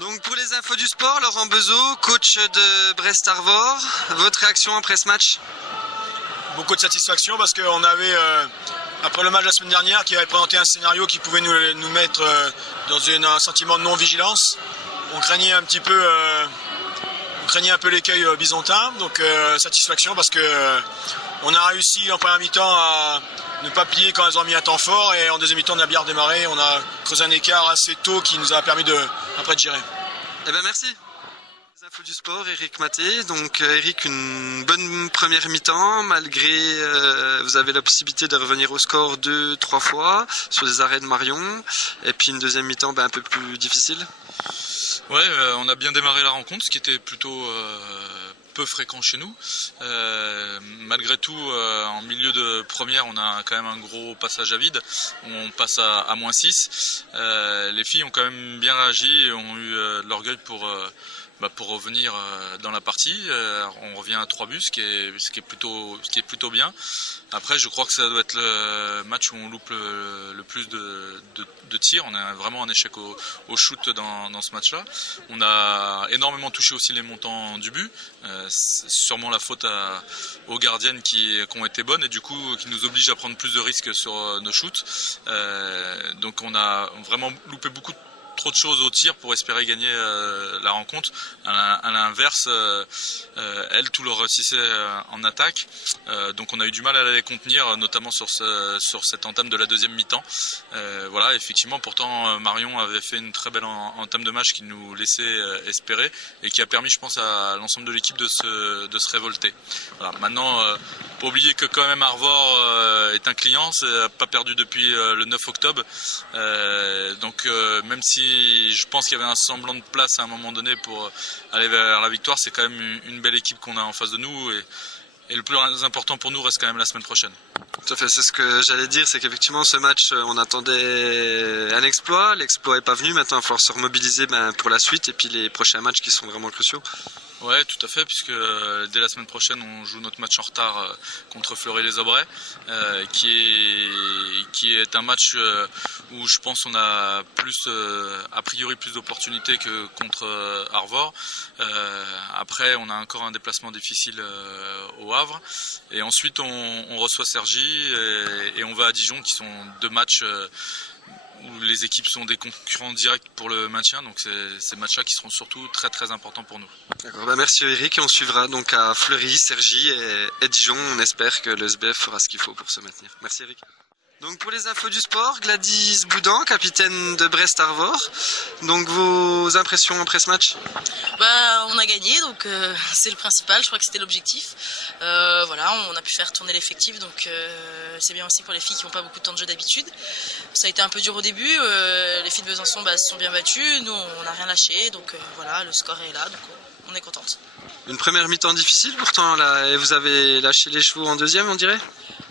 Donc pour les infos du sport, Laurent Bezeau, coach de Brest-Arvor, votre réaction après ce match? Beaucoup de satisfaction parce qu'on avait, après le match de la semaine dernière, qui avait présenté un scénario qui pouvait nous mettre dans un sentiment de non-vigilance. On craignait un petit peu, l'écueil byzantin, donc satisfaction parce que on a réussi en première mi-temps à ne pas plier quand ils ont mis un temps fort, et en deuxième mi-temps on a bien redémarré, on a creusé un écart assez tôt qui nous a permis de gérer. Eh ben merci. Les infos du sport, Eric Maté. Donc Eric, une bonne première mi-temps, malgré vous avez la possibilité de revenir au score 2-3 fois sur des arrêts de Marion, et puis une deuxième mi-temps un peu plus difficile. Ouais, on a bien démarré la rencontre, ce qui était plutôt peu fréquent chez nous. Malgré tout, en milieu de première, on a quand même un gros passage à vide. On passe à -6. Les filles ont quand même bien réagi et ont eu de l'orgueil pour revenir dans la partie. On revient à 3 buts, ce qui est plutôt bien. Après, je crois que ça doit être le match où on loupe le plus de tirs. On a vraiment un échec au shoot dans ce match-là. On a énormément touché aussi les montants du but. C'est sûrement la faute aux gardiennes qui ont été bonnes et du coup qui nous obligent à prendre plus de risques sur nos shoots. Donc on a vraiment loupé beaucoup trop de choses au tir pour espérer gagner la rencontre. À l'inverse, elles tout leur réussissait en attaque, donc on a eu du mal à les contenir, notamment sur cette entame de la deuxième mi-temps. Voilà, effectivement, pourtant Marion avait fait une très belle entame de match qui nous laissait espérer et qui a permis, je pense, à l'ensemble de l'équipe de se révolter. Voilà. Maintenant, pas oublier que quand même Arvor est un client, c'est pas perdu depuis le 9 octobre, donc même si je pense qu'il y avait un semblant de place à un moment donné pour aller vers la victoire, c'est quand même une belle équipe qu'on a en face de nous, et le plus important pour nous reste quand même la semaine prochaine. Tout à fait, c'est ce que j'allais dire, c'est qu'effectivement ce match, on attendait un exploit, l'exploit n'est pas venu, maintenant il va falloir se remobiliser pour la suite et puis les prochains matchs qui sont vraiment cruciaux. Ouais, tout à fait, puisque dès la semaine prochaine, on joue notre match en retard contre Fleury-les-Aubrais, qui est un match où je pense on a a priori plus d'opportunités que contre Arvor. Après, on a encore un déplacement difficile au Havre, et ensuite on reçoit Cergy et on va à Dijon, qui sont 2 matchs où les équipes sont des concurrents directs pour le maintien, donc c'est ces matchs-là qui seront surtout très très importants pour nous. D'accord, merci Eric, et on suivra donc à Fleury, Cergy et Dijon. On espère que le SBF fera ce qu'il faut pour se maintenir. Merci Eric. Donc pour les infos du sport, Gladys Boudan, capitaine de Brest-Arvor. Donc vos impressions après ce match? On a gagné, donc c'est le principal, je crois que c'était l'objectif. Voilà, on a pu faire tourner l'effectif, donc c'est bien aussi pour les filles qui n'ont pas beaucoup de temps de jeu d'habitude. Ça a été un peu dur au début, les filles de Besançon se sont bien battues, nous on n'a rien lâché, donc voilà, le score est là, donc on est contente. Une première mi-temps difficile pourtant, là, et vous avez lâché les chevaux en deuxième, on dirait?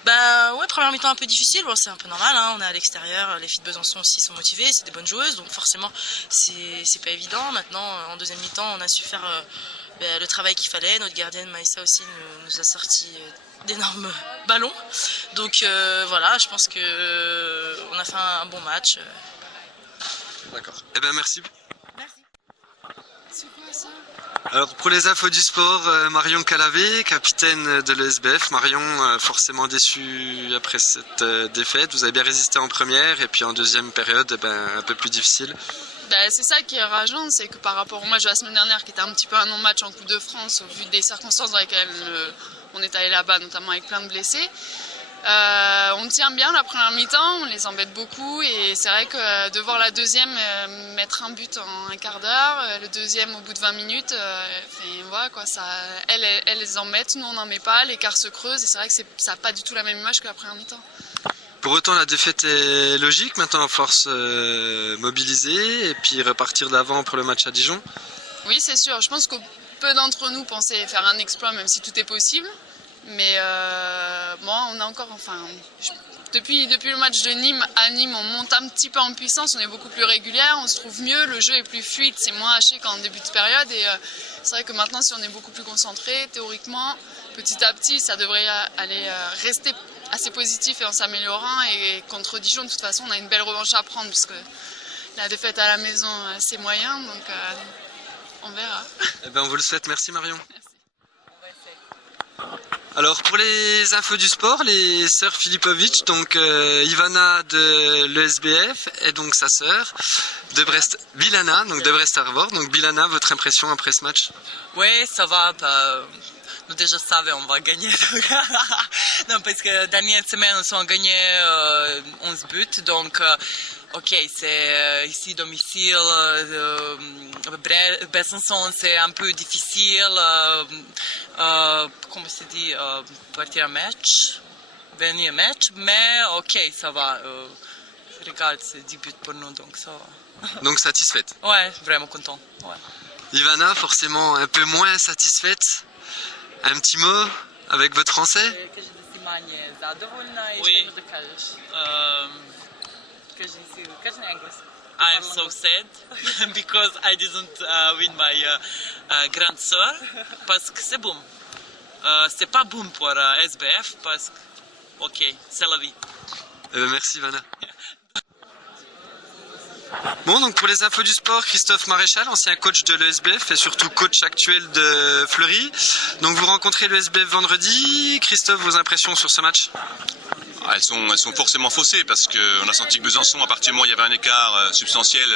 Ouais, première mi-temps un peu difficile, bon, c'est un peu normal, hein, on est à l'extérieur, les filles de Besançon aussi sont motivées, c'est des bonnes joueuses, donc forcément c'est pas évident. Maintenant, en deuxième mi-temps, on a su faire le travail qu'il fallait. Notre gardienne Maïssa aussi nous a sorti d'énormes ballons, donc voilà, je pense que on a fait un bon match. D'accord, eh ben merci. Merci. C'est quoi ça? Alors pour les infos du sport, Marion Calavé, capitaine de l'ESBF. Marion, forcément déçue après cette défaite. Vous avez bien résisté en première et puis en deuxième période, un peu plus difficile. C'est ça qui est rageant, c'est que par rapport au match de la semaine dernière, qui était un petit peu un non-match en Coupe de France, au vu des circonstances dans lesquelles on est allé là-bas, notamment avec plein de blessés, on tient bien la première mi-temps, on les embête beaucoup, et c'est vrai que de voir la deuxième mettre un but en un quart d'heure, le deuxième au bout de 20 minutes, voilà, quoi, elles les embêtent, nous on n'en met pas, l'écart se creuse, et c'est vrai que ça n'a pas du tout la même image que la première mi-temps. Pour autant, la défaite est logique, maintenant il va falloir se mobiliser et puis repartir d'avant pour le match à Dijon. Oui, c'est sûr, je pense que peu d'entre nous pensaient faire un exploit, même si tout est possible. Mais on a encore, depuis le match de Nîmes à Nîmes, on monte un petit peu en puissance, on est beaucoup plus régulière, on se trouve mieux, le jeu est plus fluide, c'est moins haché qu'en début de période, et c'est vrai que maintenant, si on est beaucoup plus concentré, théoriquement, petit à petit, ça devrait aller rester assez positif et en s'améliorant, et contre Dijon, de toute façon, on a une belle revanche à prendre, puisque la défaite à la maison, c'est moyen, donc on verra. Eh ben, on vous le souhaite. Merci Marion. Alors pour les infos du sport, les sœurs Filipovic, donc Ivana de l'ESBF et donc sa sœur de Brest, Bilana, donc de Brest-Arvor. Donc Bilana, votre impression après ce match? Oui, ça va. Nous déjà savions on va gagner. Non, parce que dernière semaine, nous avons gagné 11 buts. Donc, ok, c'est ici domicile. Besançon, c'est un peu difficile. Comment se dit, partir un match, venir un match. Mais ok, ça va. Regarde, c'est 10 buts pour nous, donc ça va. Donc satisfaite? Ouais, vraiment content. Ouais. Ivana, forcément un peu moins satisfaite. Un petit mot avec votre français? Oui. I'm so sad because I didn't win my grande sœur parce que c'est bon. C'est pas bon pour SBF parce que, ok, c'est la vie. Merci Ivana. Bon, donc pour les infos du sport, Christophe Maréchal, ancien coach de l'ESBF et surtout coach actuel de Fleury. Donc vous rencontrez l'ESBF vendredi. Christophe, vos impressions sur ce match? Elles sont forcément faussées parce qu'on a senti que Besançon, à partir du moment où il y avait un écart substantiel,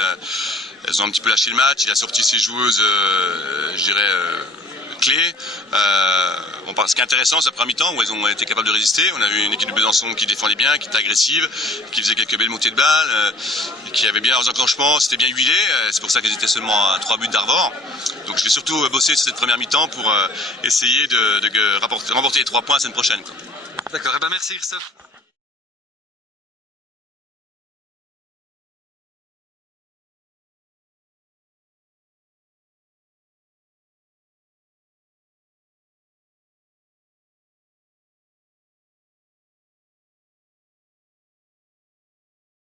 elles ont un petit peu lâché le match. Il a sorti ses joueuses, je dirais, clés. Ce qui est intéressant, c'est la première mi-temps où elles ont été capables de résister. On a vu une équipe de Besançon qui défendait bien, qui était agressive, qui faisait quelques belles montées de balles, qui avait bien leurs enclenchements, c'était bien huilé. C'est pour ça qu'elles étaient seulement à 3 buts d'Arvor. Donc je vais surtout bosser sur cette première mi-temps pour essayer de remporter les 3 points la semaine prochaine. D'accord, et ben merci Christophe.